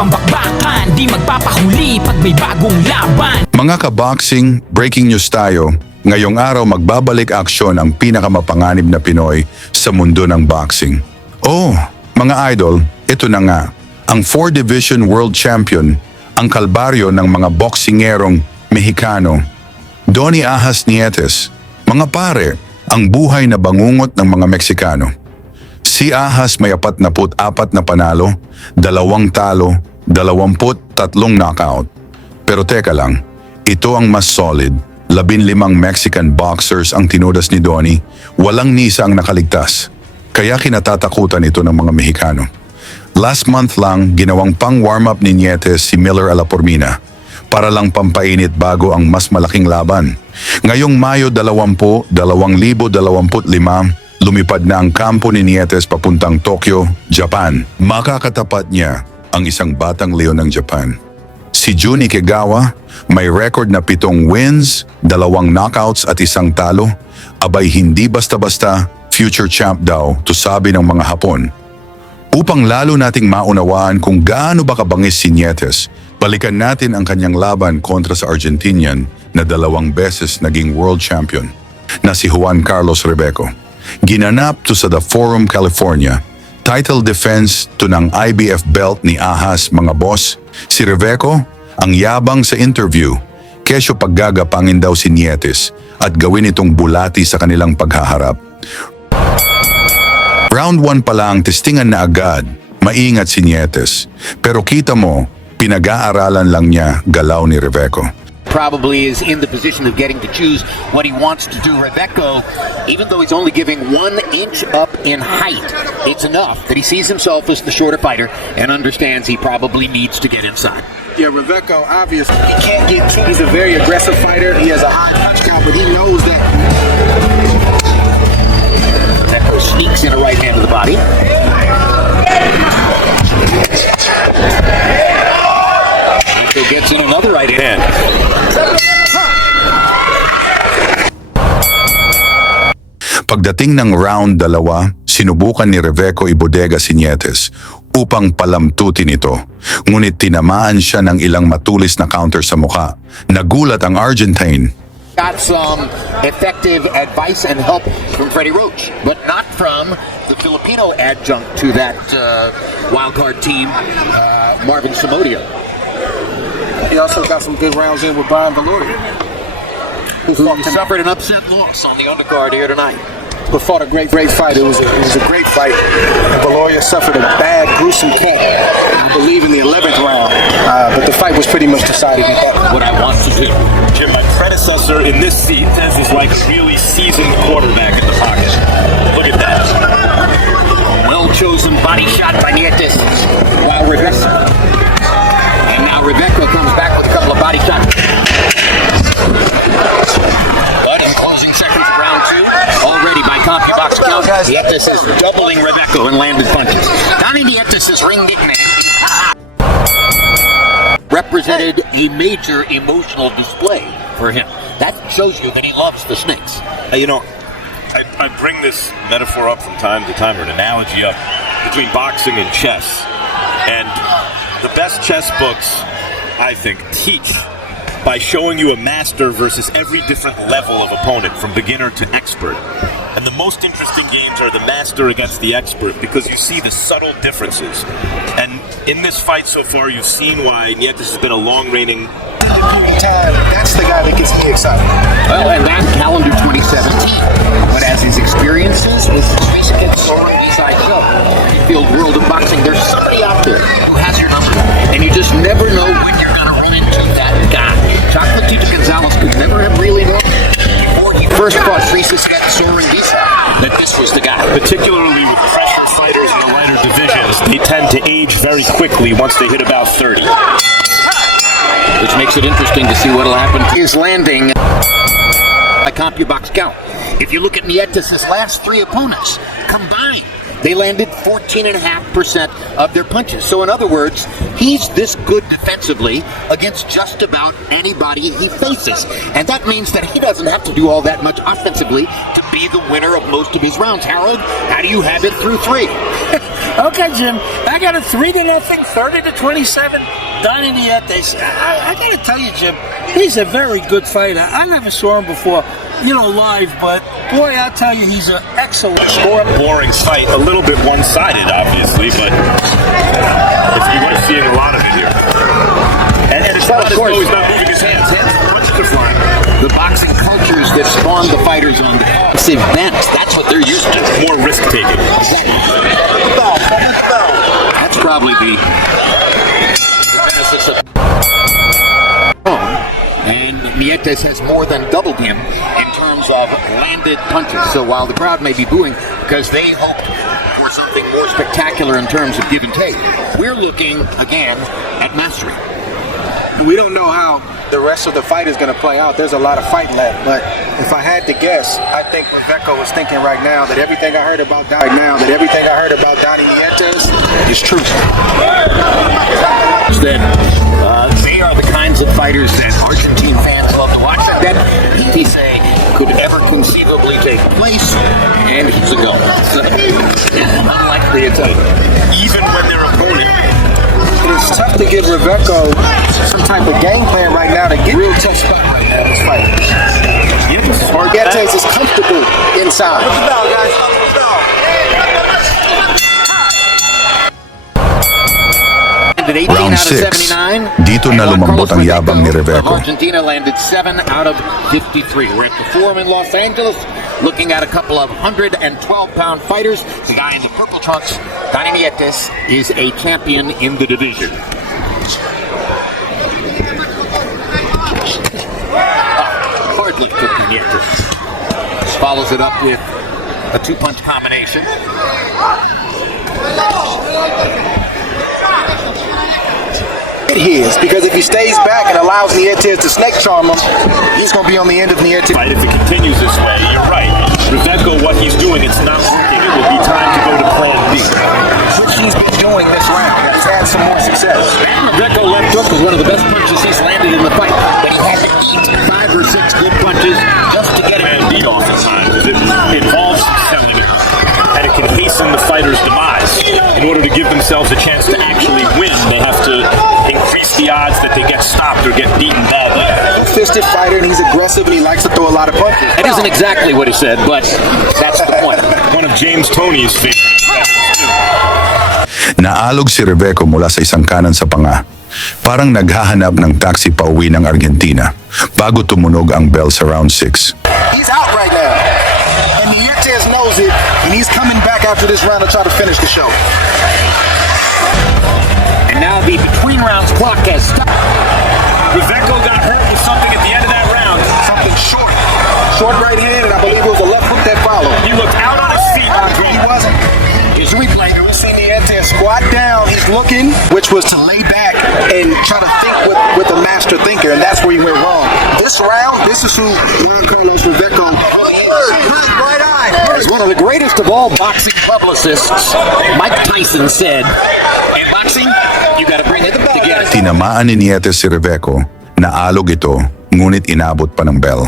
pambakbakan, di magpapahuli pag may bagong laban. Mga kaboxing, breaking news tayo. Ngayong araw magbabalik aksyon ang pinakamapanganib na Pinoy sa mundo ng boxing. Oh, mga idol, ito na nga. Ang 4-division world champion, ang kalbaryo ng mga boksingerong Mexicano. Donnie Ahas NIETES. Mga pare, ang buhay na bangungot ng mga Meksikano. Si Ahas may 44 na panalo, 2 talo, 23 knockout. Pero teka lang, ito ang mas solid. 15 Mexican boxers ang tinudas ni Donnie, walang nisa ang nakaligtas. Kaya kinatatakutan ito ng mga Mexicano. Last month lang, ginawang pang warm-up ni Nietes si Miller Alapormina para lang pampainit bago ang mas malaking laban. Ngayong Mayo 20, 2025, lumipad na ang kampo ni Nietes papuntang Tokyo, Japan. Makakatapat niya ang isang batang leon ng Japan. Si Jun IKEGAWA may record na 7 wins, 2 knockouts at 1 talo. Abay hindi basta-basta, future champ daw, to sabi ng mga Hapon. Upang lalo nating maunawaan kung gaano ba kabangis si Nietes, balikan natin ang kanyang laban kontra sa Argentinian na 2 beses naging world champion na si Juan Carlos Rebeco. Ginanap to sa The Forum, California. Title defense to ng IBF belt ni Ahas, mga boss. Si Rebeco, ang yabang sa interview, kesyo paggagapangin daw si Nietes at gawin itong bulati sa kanilang paghaharap. Round 1 pa lang, testingan na agad, maingat si Nietes. Pero kita mo, pinag-aaralan lang niya galaw ni Rebeco. Probably is in the position of getting to choose what he wants to do. Rebeco, even though he's only giving 1 inch up in height, it's enough that he sees himself as the shorter fighter and understands he probably needs to get inside. Yeah, Rebeco, obviously, he can't get too. He's a very aggressive fighter. He has a high punch count, but he knows that. Rebeco sneaks in a right hand to the body. Rebeco gets in another right hand. Pagdating ng round 2, sinubukan ni Rebeco ibodega si Nietes upang palamtutin ito. Ngunit tinamaan siya ng ilang matulis na counter sa mukha. Nagulat ang Argentine. Got some effective advice and help from Freddie Roach, but not from the Filipino adjunct to that wildcard team, Marvin Samodio. He also got some good rounds in with Brian Valoria, who suffered an upset loss on the undercard here tonight. but fought a great fight. It was a great fight. Valoria suffered a bad, gruesome cut, I believe, in the 11th round. But the fight was pretty much decided at that point. What I want to do. Jim, my predecessor in this seat is like a really seasoned quarterback in the pocket. Look at that. Well-chosen body shot by Nietes. While Rebecca. And now Rebecca comes back with a couple of body shots. But in closing seconds of round 2, already by CompuBox count, Nietes is doubling Rebecca in landed punches. Donnie Nietes' ring nickname represented a major emotional display for him. That shows you that he loves the snakes. You know, I bring this metaphor up from time to time, or an analogy up, between boxing and chess. And the best chess books, I think, teach by showing you a master versus every different level of opponent, from beginner to expert. And the most interesting games are the master against the expert, because you see the subtle differences. And in this fight so far, you've seen why Nietes has been a long-reigning. That's the guy that gets me excited. Well, and that calendar 2017. But as his experiences with recent hits on the side club, field world of boxing, there's somebody out there who has your number. And you just never know when you're going to run into that guy. Chocolatito Gonzalez could never have really known before he first fought Francis that this was the guy. Particularly with pressure fighters in the lighter divisions, they tend to age very quickly once they hit about 30. Which makes it interesting to see what will happen. Is landing by CompuBox count. If you look at Nietes' last 3 opponents combined, they landed 14.5% of their punches. So in other words, he's this good defensively against just about anybody he faces. And that means that he doesn't have to do all that much offensively to be the winner of most of his rounds. Harold, how do you have it through 3? Okay, Jim. I got a 3-0, 30-27. Donnie Nietes. I got to tell you, Jim, he's a very good fighter. I never saw him before, live, but boy, I'll tell you, he's an excellent scorer. Boring fight, a little bit one-sided, obviously, but you are seeing a lot of it here. And it's not as though he's not moving his hands. Punches are flying. The boxing cultures that spawn the fighters on the offensive bent, that's what they're used to. More risk-taking. That's probably the benefits of. And Nietes has more than doubled him in terms of landed punches. So while the crowd may be booing because they hoped for something more spectacular in terms of give and take, we're looking again at mastery. We don't know how the rest of the fight is going to play out. There's a lot of fight left, but if I had to guess, I think Rebecca was thinking right now that everything I heard about Donnie Nietes is true. That they are the kinds of fighters that Argentine fans love to watch, and that he say could ever conceivably take place, and he's a go. So, unlikely it's over. Even when their opponent. It's tough to give Rebecca some type of game plan right now to get real tough spot right now in this fight. Nietes is comfortable inside. What's the bell, guys? Round 6. Dito na lumambot ang yabang ni Reveco. Argentina landed 7 out of 53. We're at the Forum in Los Angeles, looking at a couple of 112-pound fighters. The guy in the purple trunks, Donnie Nietes, is a champion in the division. Hard lift to Nietes. Follows it up with a 2-punch combination. His, because if he stays back and allows Nietes to snake charm him, he's going to be on the end of Nietes. Right, if it continues this way, you're right. Rebecca, what he's doing, it's not working. It will be time to go to plan B. Which he's been doing this round. He's had some more success. Rebecca left hook was one of the best punches he's landed in the fight, but he had to eat 5 or 6 good punches just to get Man beat oftentimes. It involves selling it, and it can hasten the fighter's demise. In order to give themselves a chance to actually win, they have to increase the odds that they get stopped or get beaten badly. He's a fisted fighter and he's aggressive and he likes to throw a lot of punches. That isn't exactly what he said, but that's the point. One of James Toney's favorites. Naalog si Reveco mula sa isang kanan sa panga. Parang naghahanap ng taxi pauwi ng Argentina bago tumunog ang bell sa round 6. He's out right now. And Nietes knows it, and he's coming back after this round to try to finish the show. And now the between rounds clock has stopped. Rebecca got hurt with something at the end of that round. Something short. Short right hand, and I believe it was a left hook that followed. He looked out on his feet. He wasn't. His replay, we see Nietes squat down. He's looking, which was to lay back and try to think with a master thinker, and that's where he went wrong. This round, this is who Carlos Rebecca As one of the greatest of all boxing publicists, Mike Tyson said, in boxing, you gotta bring it together. Tinamaan ni Nietes si Reveco, naalog ito, ngunit inabot pa ng bell.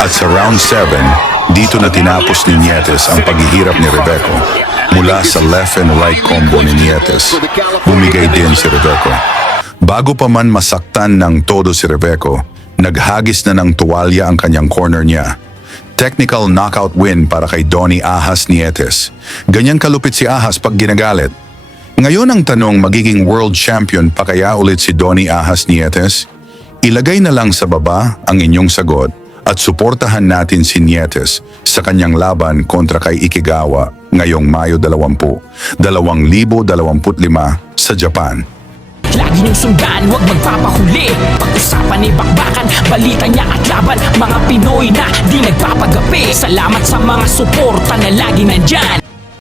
At sa round 7, dito na tinapos ni Nietes ang paghihirap ni Reveco. Mula sa left and right combo ni Nietes, bumigay din si Reveco. Bago pa man masaktan ng todo si Reveco, naghagis na ng tuwalya ang kanyang corner niya. Technical knockout win para kay Donnie Ahas Nietes. Ganyan kalupit si Ahas pag ginagalit. Ngayon ang tanong, magiging world champion pa kaya ulit si Donnie Ahas Nietes? Ilagay na lang sa baba ang inyong sagot at suportahan natin si Nietes sa kanyang laban kontra kay IKEGAWA ngayong Mayo 20, 2025 sa Japan. Lagi niyong sundan, huwag magpapahuli. Pag-usapan ni bakbakan, balita niya at laban. Mga Pinoy na di nagpapagapi. Salamat sa mga suporta na lagi nandyan.